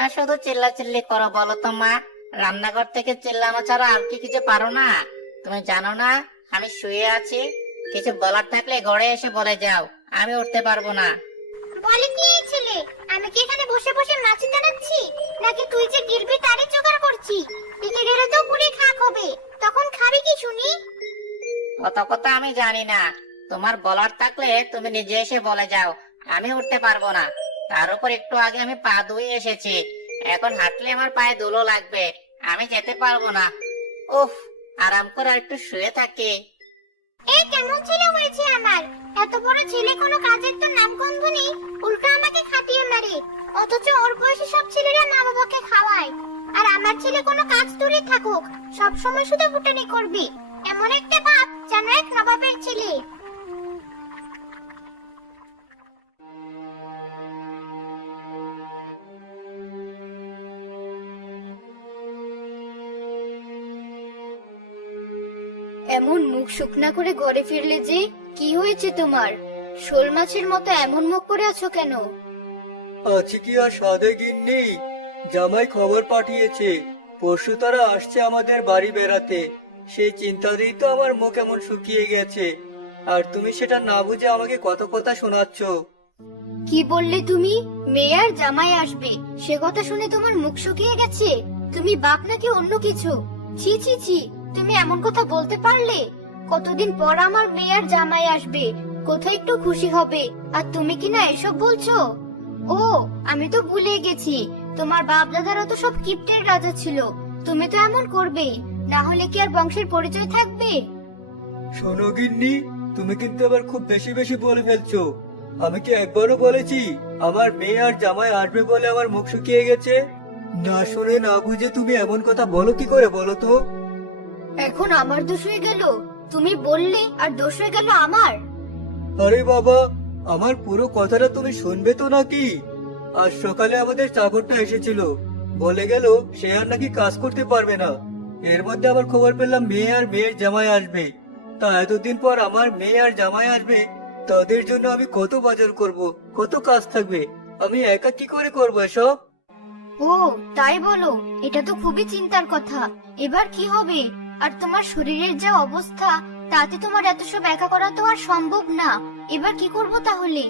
কেন শুধু চিল্লাচিল্লি করো বলো তো মা? রান্নাঘর থেকে চিল্লানো ছাড়া আর কি কিছু পারো না? তুমি জানো না আমি শুয়ে আছি? কিছু বলার থাকলে ঘরে এসে বলে যাও, আমি উঠতে পারবো না। বলে কি এই ছেলে? আমি কি এখানে বসে বসে মাছি টানাচ্ছি, নাকি তুই যে গিলবি তারই জোগাড় করছি? পেকে গেলে তো পুরি খাক হবে, তখন খাবি কি শুনি? অত কথা আমি জানি না। তোমার বলার থাকলে তুমি নিজে এসে বলে যাও, আমি উঠতে পারবো না। তার উপর একটু আগে আমি পা ধুয়ে এসেছি, এখন হাঁটলে আমার পায়ে ধুলো লাগবে, আমি যেতে পারবো না। উফ, আরাম করে আর একটু শুয়ে থাকি। এই কেমন ছেলে হয়েছে আমার! এত বড় ছেলে কোনো কাজের তো নাম গন্ধ নেই, উল্টো আমাকে খাটিয়ে মারে। অথচ ওর বয়সী সব ছেলেরা মা বাবাকে খাওয়ায়, আর আমার ছেলে কোনো কাজ দূরে থাকুক, সব সময় শুধু ফুটানি করবি। এমন একটা বাপ যেন এক নবাবের ছেলে। এমন মুখ শুকনা করে ঘরে ফিরলে যে? কি হয়েছে তোমার? শোল মাছের মতো এমন মুখ করে আছো কেন? আছে কি আর সাদে গিন্নি? জামাই খবর পাঠিয়েছে পরশু তারা আসছে আমাদের বাড়ি বেড়াতে। সেই চিন্তাতেই তো আমার মুখ এমন শুকিয়ে গেছে। আর তুমি সেটা না বুঝে আমাকে কত কথা শোনাচ্ছ। কি বললে তুমি? মেয়ে আর জামাই আসবে, সে কথা শুনে তোমার মুখ শুকিয়ে গেছে? তুমি বাপ নাকি অন্য কিছু? ছি ছি ছি, তুমি এমন কথা বলতে পারলে? কতদিন পর আমার মেয়ে আর জামাই আসবে, কোথায় একটু খুশি হবে, আর তুমি কি না এসব বলছো? ও, আমি তো ভুলে গেছি, তোমার বাপ দাদারা তো সব কিপ্টের রাজা ছিল। তুমি তো এমন করবেই, না হলে কি আর বংশের পরিচয় থাকবে? শোনো গিন্নি, তুমি কিন্তু আবার খুব বেশি বেশি বলে ফেলছো। আমি কি একবারও বলেছি আমার মেয়ে আর জামাই আসবে বলে আমার মুখ শুকিয়ে গেছে? না শুনে না বুঝে তুমি এমন কথা বলো কি করে বলো তো? এখন আমার দোষ হয়ে গেল? তুমি বললে আর দোষ হয়ে গেল আমার? আরে বাবা, আমার পুরো কথাটা তুমি শুনবে তো নাকি? আজ সকালে আমাদের চাকরটা এসেছিল, বলে গেল সে আর নাকি কাজ করতে পারবে না। এর মধ্যে আবার খবর পেলাম মেয়ে আর মেয়ের জামাই আসবে। তা এতদিন পর আমার মেয়ে আর জামাই আসবে, তাদের জন্য আমি কত বাজার করব, কত কাজ থাকবে। আমি একা কি করে করবো এসব? ও, তাই বলো? এটা তো খুবই চিন্তার কথা। এবার কি হবে? আর তোমার শরীরের যা অবস্থা, তাতে তোমার এত সব একা করা তো আর সম্ভব না। এবার কি করব তাহলে?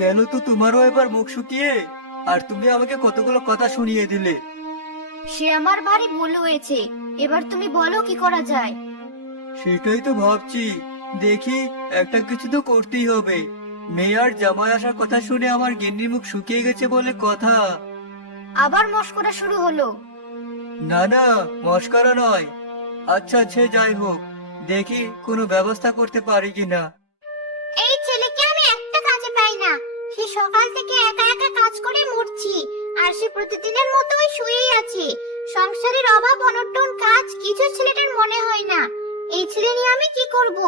গেল তো তোমারও এবার মুখ শুকিয়ে, আর তুমি আমাকে কতগুলো কথা শুনিয়ে দিলে। সে আমার ভারী ভুল হয়েছে, এবার তুমি বলো কি করা যায়? সেটাই তো ভাবছি। দেখি, একটা কিছু তো করতেই হবে। মেয়ে আর জামাই আসার কথা শুনে আমার গিন্নির মুখ শুকিয়ে গেছে বলে কথা। আবার মশকরা শুরু হলো? না না, মস্করা নয়। আচ্ছা সে যাই হোক, দেখি কোনো ব্যবস্থা করতে পারি কিনা। এই ছেলেকে আমি একটা কাজে পাই না, সে সকাল থেকে একা একা কাজ করে মরছি, আর সে প্রতিদিনের মতোই শুয়েই আছে। সংসারের অভাব অনটন কাজ কিছু ছেলেটার মনে হয় না। এই ছেলে নিয়ে আমি কি করব?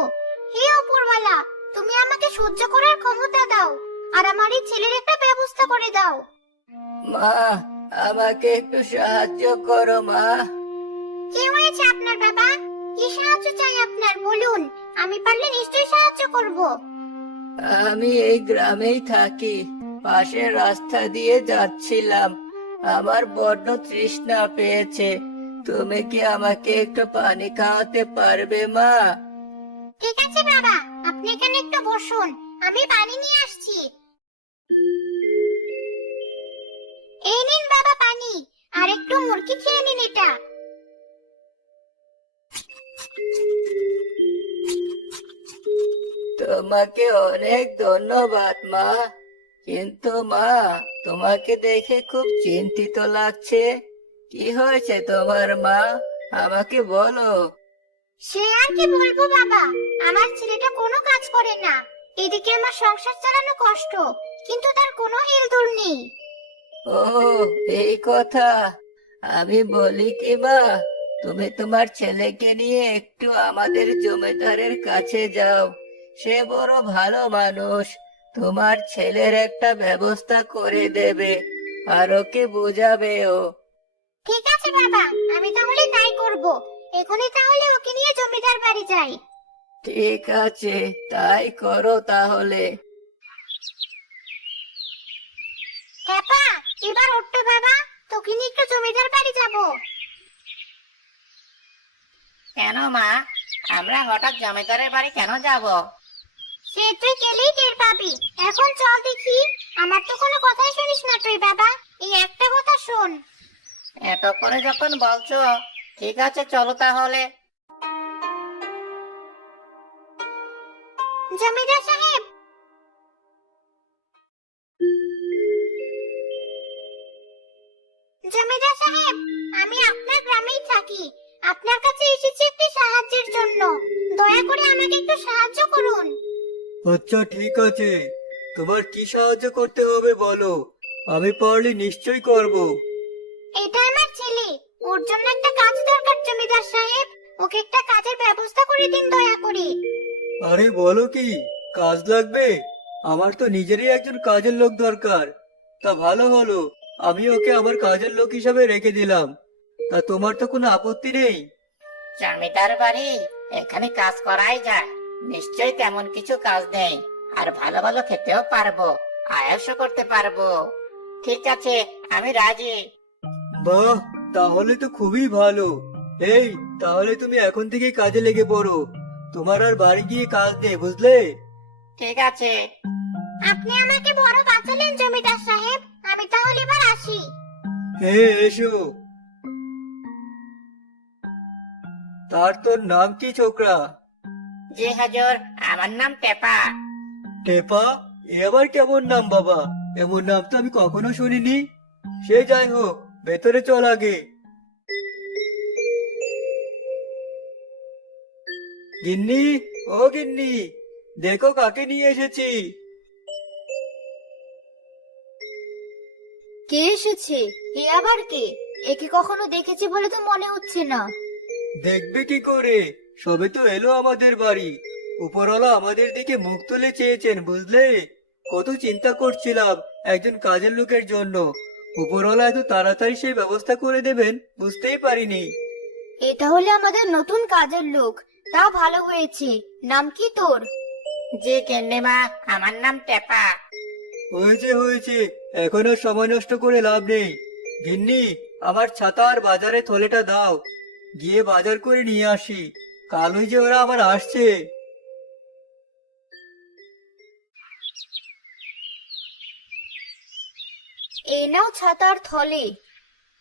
হে উপরওয়ালা, তুমি আমাকে সহ্য করার ক্ষমতা দাও, আর আমার এই ছেলের একটা ব্যবস্থা করে দাও। মা, আমাকে একটু সাহায্য করো মা। কি হয়েছে আপনার বাবা? কি সাহায্য চাই আপনার, বলুন, আমি পারলে নিশ্চয়ই সাহায্য করব। আমি এই গ্রামেই থাকি, পাশের রাস্তা দিয়ে যাচ্ছিলাম, আমার বড্ড তৃষ্ণা পেয়েছে। তুমি কি আমাকে একটু পানি খাওয়াতে পারবে মা? ঠিক আছে বাবা, আপনি এখানে একটু বসুন, আমি পানি নিয়ে আসছি। এই নিন বাবা পানি, আর একটু মুরগি খেয়ে নিন এটা। তোমাকে অনেক ধন্যবাদ মা। কিন্তু মা, তোমাকে দেখে খুব চিন্তিত লাগছে। কি হয়েছে তোমার মা? আমাকে বলো। সে আর কি বলবো বাবা, আমার ছেলেটা কোনো কাজ করে না। এদিকে আমার সংসার চালানো কষ্ট, কিন্তু তার কোনো হেলদোল নেই। ও, এই কথা। আমি বলি কি মা, তুমি তোমার ছেলেকে নিয়ে একটু আমাদের জমিদারের কাছে যাও। সে বড় ভালো মানুষ, তোমার ছেলের একটা ব্যবস্থা করে দেবে, আর ওকে বোঝাবেও। ঠিক আছে বাবা, আমি তাহলে তাই করব। এখনই তাহলে ওকে নিয়ে জমিদার বাড়ি যাই। ঠিক আছে, তাই করো তাহলে। খেপা, এবার ওঠো বাবা, তোকে নিয়ে একটু জমিদার বাড়ি যাব। কেন মা, আমরা হঠাৎ জমিদারের বাড়ি কেন যাব? সে তুই গেলেই টের পাবি। এখন চল দেখি। আমার তো কোনো কথাই শুনিস না তুই বাবা, এই একটা কথা শোন। এত করে যখন বলছো, ঠিক আছে চলো তাহলে। জমিদার সাহেব, জমিদার সাহেব, আমি আপনার গ্রামেই থাকি। আপনার কাছে এসেছি একটি সাহায্যের জন্য। দয়া করে আমাকে একটু সাহায্য করুন। আচ্ছা ঠিক আছে, তোমার কি সাহায্য করতে হবে বলো, আমি পারলে নিশ্চয়ই করব। এটা আমার ছেলে, ওর জন্য একটা কাজ দরকার জমিদার সাহেব। ওকে একটা কাজের ব্যবস্থা করে দিন দয়া করে। আরে বলো কি, কাজ লাগবে? আমার তো নিজেরই একজন কাজের লোক দরকার। তা ভালো হলো, আমি ওকে আমার কাজের লোক হিসাবে রেখে দিলাম। তা তোমার তো কোনো আপত্তি নেই? জমিদার বাড়ি, এখানে কাজ করাই যায়। নিশ্চয়ই তেমন কিছু কাজ নেই, আর ভালো ভালো খেতেও পারবো, আয়াসও করতে পারবো। ঠিক আছে, আমি রাজি। বাহ, তাহলে তো খুবই ভালো। এই, তাহলে তুমি এখন থেকে কাজে লেগে পড়ো। তোমার আর বাড়ি গিয়ে কাজ নেই, বুঝলে? ঠিক আছে। আপনি আমাকে বড় বাঁচালেন জমিদার সাহেব। আমি তাহলে এবার আসি। হ্যাঁ, এসো। তার তোর নাম কি ছোকরা? জি হুজুর, আমার নাম টেপা। টেপা? এ আবার কেমন নাম বাবা? এমন নাম তো আমি কখনো শুনিনি। সে যাই হোক, ভেতরে চল আগে। গিন্নি, ও গিন্নি, দেখো কাকে নিয়ে এসেছি। কে এসেছে? এ আবার কে? একে কখনো দেখেছি বলে তো মনে হচ্ছে না। দেখবে কি করে, সবে তো এলো আমাদের বাড়ি। উপরওয়ালা আমাদের দিকে মুখ তুলে চেয়েছেন, বুঝলে? কত চিন্তা করছিলাম একজন কাজের লোকের জন্য। উপরওয়ালা এত তাড়াতাড়ি সেই ব্যবস্থা করে দেবেন বুঝতেই পারিনি। এটা হলে আমাদের নতুন কাজের লোক। তা ভালো হয়েছে। নাম কি তোর? জি গিন্নিমা, আমার নাম টেপা। হয়েছে হয়েছে, এখন আর সময় নষ্ট করে লাভ নেই। গিন্নি, আমার ছাতা আর বাজারে থলেটা দাও, গিয়ে বাজার করে নিয়ে আসি। কালই যে ওরা আবার আসছে। এই নাও ছাতার থলে।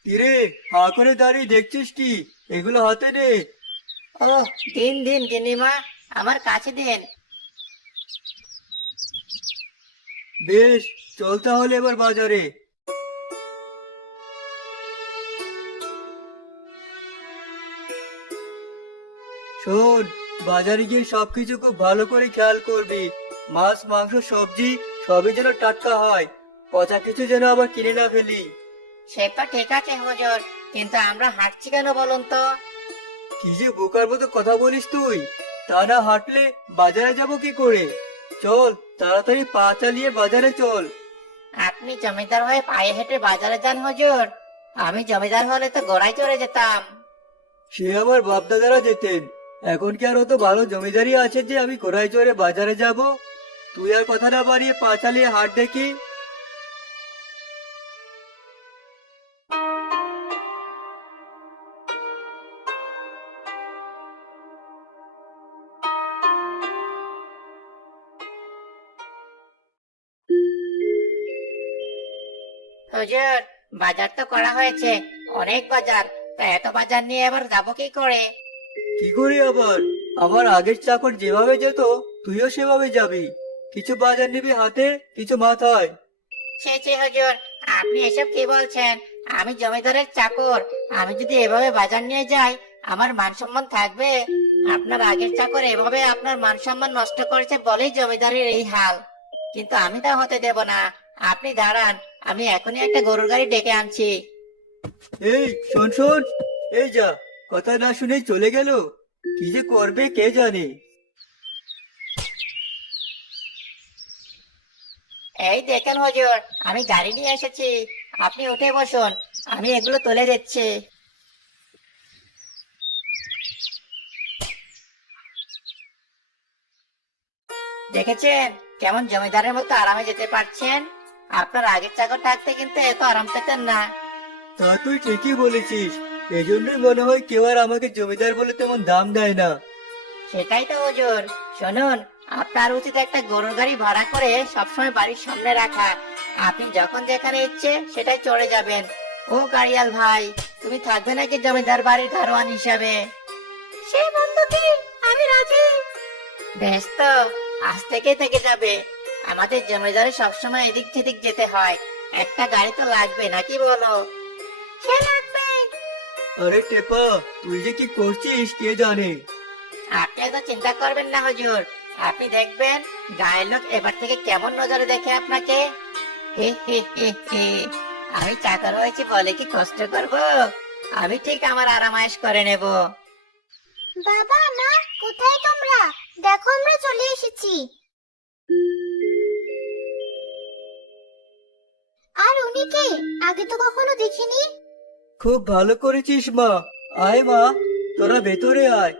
কিরে, হা করে দাঁড়িয়ে দেখছিস কি? এগুলো হাতে নে। ও, দিন দিন গিন্নিমা, আমার কাছে দিন। বেশ, চল তাহলে এবার বাজারে। শোন, বাজারে গিয়ে সবকিছু খুব ভালো করে খেয়াল করবি। মাছ, মাংস, সবজি সবই যেন টাটকা হয়। পচা কিছু যেন আবার কিনে না ফেলি। সে তো ঠিক আছে হুজুর, কিন্তু আমরা হাঁটছি কেন বলুন তো? কি যে বোকার মতো কথা বলিস তুই! তা না হাঁটলে বাজারে যাব কি করে? চল, তাড়াতাড়ি পা চালিয়ে বাজারে চল। আপনি জমিদার হয়ে পায়ে হেঁটে বাজারে যান হুজুর? আমি জমিদার হলে তো ঘোড়ায় চড়ে যেতাম। সে আমার বাপ দাদারা যেতেন। এখন কি আর অত ভালো জমিদারি আছে যে আমি ঘোড়ায় চড়ে বাজারে যাব? তুই আর কথা না বাড়িয়ে পা চালিয়ে হাঁট দেখি। হুজুর, বাজার তো করা হয়েছে, অনেক বাজার। তা এত বাজার নিয়ে এবার যাবো কি করে? কি করি আবার? আমার আগের চাকর যেভাবে যেত তুইও সেভাবে যাবি। কিছু বাজার নিবি হাতে, কিছু মাথায়। ছি ছি হুজুর, আপনি এসব কি বলছেন? আমি জমিদারের চাকর, আমি যদি এভাবে বাজার নিয়ে যাই, আমার মান সম্মান থাকবে? আপনার আগের চাকর এভাবে আপনার মান সম্মান নষ্ট করেছে বলেই জমিদারের এই হাল। কিন্তু আমি তা হতে দেব না। আপনি দাঁড়ান, আমি এখনই একটা গরুর গাড়ি ডেকে আনছি। এই শোন শোন, এই যা, কথা না শুনেই চলে গেল। কি যে করবে কে জানে। এই দেখেন হুজুর, আমি গাড়ি নিয়ে এসেছি। আপনি উঠে বসুন, আমি এগুলো তুলে দিচ্ছি। দেখেছেন কেমন জমিদারের মতো আরামে যেতে পারছেন? আপনার আগের চাকর থাকতে কিন্তু এত আরাম পেতেন না। তা তুই ঠিকই বলেছিস, এই জন্যই মনে হয় কেউ আর আমাকে জমিদার বলে তেমন দাম দেয় না। সেটাই তো হুজুর। শুনুন, আপনার উচিত একটা গরুর গাড়ি ভাড়া করে সবসময় বাড়ির সামনে রাখা। আপনি যখন যেখানে ইচ্ছে সেটাই চড়ে যাবেন। ও গাড়িয়াল ভাই, তুমি থাকবে নাকি জমিদার বাড়ির গারোয়ান হিসাবে? সে বন্ধুকে আমি রাজি। বেশ তো, আজ থেকেই থেকে যাবে। আমাদের জমিদারে সবসময় এদিক সেদিক যেতে হয়, একটা গাড়ি তো লাগবে নাকি বলো? সে লাগবে। আরে টেপা, তুই যে কি করছিস কে জানে। আপনি এত চিন্তা করবেন না হুজুর, আপনি দেখবেন গায়ের লোক এবার থেকে কেমন নজরে দেখে আপনাকে। হে হে হে হে। আমি চাকর হয়েছি বলে কি কষ্ট করব? আমি ঠিক আমার আরামায়েশ করে নেব। বাবা মা, কোথায় তোমরা? দেখো আমরা চলে এসেছি। আর উনি কে? আগে তো কখনো দেখিনি। খুব ভালো করেছিস মা। আয় মা, তোরা ভেতরে আয়।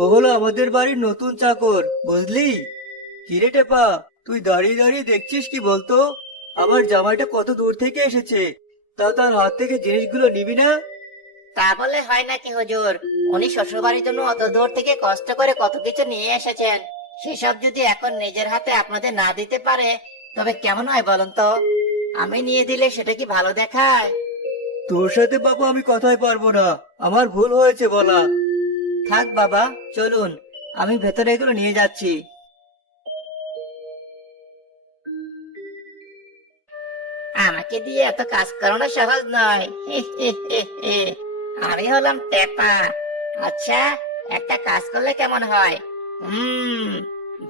ও হলো আমাদের বাড়ির নতুন চাকর, বুঝলি? কিরে টেপা, তুই দাঁড়িয়ে দাঁড়িয়ে দেখছিস কি বলতো? আমার জামাইটা কত দূর থেকে এসেছে, তা তার হাত থেকে জিনিসগুলো নিবি না? তা বলে হয় নাকি হুজুর? উনি শ্বশুরবাড়ির জন্য অত দূর থেকে কষ্ট করে কত কিছু নিয়ে এসেছেন, সেসব যদি এখন নিজের হাতে আপনাদের না দিতে পারে তবে কেমন হয় বলুন তো? আমি নিয়ে দিলে সেটা কি ভালো দেখায়? তোর সাথে বাবু আমি কথাই পারবো না, আমার ভুল হয়েছে বলা। থাক বাবা, চলুন, আমি ভেতরে এগুলো নিয়ে যাচ্ছি। আমাকে দিয়ে এত কাজ করানো সহজ নয়। হে হে হে হে। আমি হলাম টেপা। আচ্ছা, একটা কাজ করলে কেমন হয়?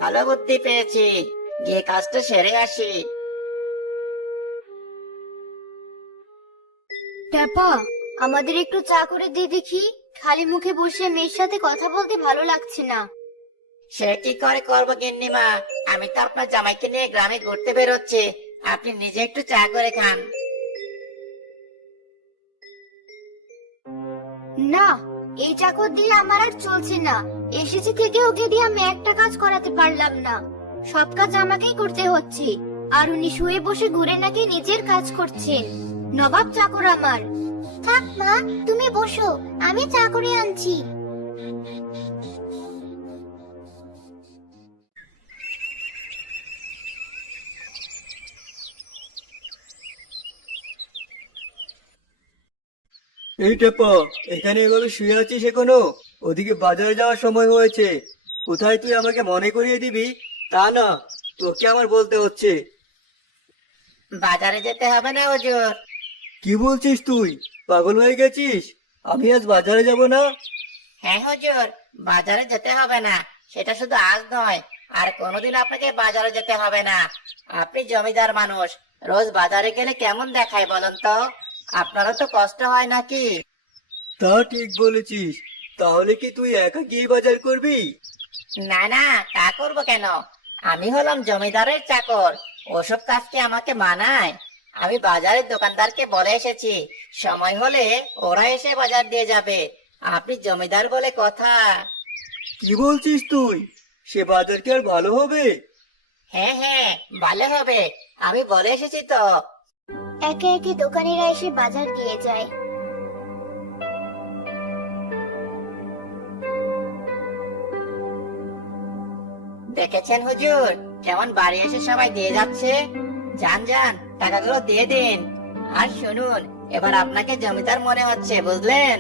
ভালো বুদ্ধি পেয়েছি, গিয়ে কাজটা সেরে আসি। ট্যাপা, আমাদের একটু চা করে দিয়ে দেখি। খালি মুখে বসে মেয়ের সাথে কথা বলতে ভালো লাগছে না। সে কি করে করবো গিন্নিমা? আমি তো আপনার জামাইকে নিয়ে গ্রামে ঘুরতে বেরোচ্ছি, আপনি নিজে একটু চা করে খান। না, এই চাকর দিয়ে আমার আর চলছে না। এসেছে থেকে ওকে দিয়ে আমি একটা কাজ করাতে পারলাম না। সব কাজ আমাকেই করতে হচ্ছে। আর উনি শুয়ে বসে ঘুরে নাকি নিজের কাজ করছেন। নবাব চাকর আমার। থাক মা, তুমি বসো, আমি চা করে আনছি। এই টেপা, এখানে এভাবে শুয়ে আছিস এখনো? ওদিকে বাজারে যাওয়ার সময় হয়েছে। কোথায় তুই আমাকে মনে করিয়ে দিবি তা না, তোকে আমার বলতে হচ্ছে। বাজারে যেতে হবে না হুজুর। কি বলছিস তুই? পাগল হয়ে গেছিস? আমি আজ বাজারে যাব না? হ্যাঁ হুজুর, বাজারে যেতে হবে না। সেটা শুধু আজ নয়, আর কোনোদিন আপনাকে বাজারে যেতে হবে না। আপনি জমিদার মানুষ, রোজ বাজারে গেলে কেমন দেখায় বলুন তো? আপনারও তো কষ্ট হয় নাকি? তা ঠিক বলেছিস। তাহলে কি তুই একা গিয়ে বাজার করবি? না না, তা করবো কেন? আমি হলাম জমিদারের চাকর, ওসব কাজ কি আমাকে মানায়? আমি বাজারের দোকানদারকে বলে এসেছি, সময় হলে ওরা এসে বাজার দিয়ে যাবে। আপনি জমিদার বলে কথা। কি বলছিস তুই? সে বাজার কি আর ভালো হবে? হ্যাঁ হ্যাঁ, ভালো হবে, আমি বলে এসেছি তো। একে একে দোকানিরা এসে বাজার দিয়ে যায়। দেখেছেন হুজুর, কেমন বাড়ি এসে সবাই দিয়ে যাচ্ছে। যান যান, টাকাগুলো দিয়ে দিন। আর শুনুন, এবার আপনাকে জমিদার মনে হচ্ছে, বুঝলেন?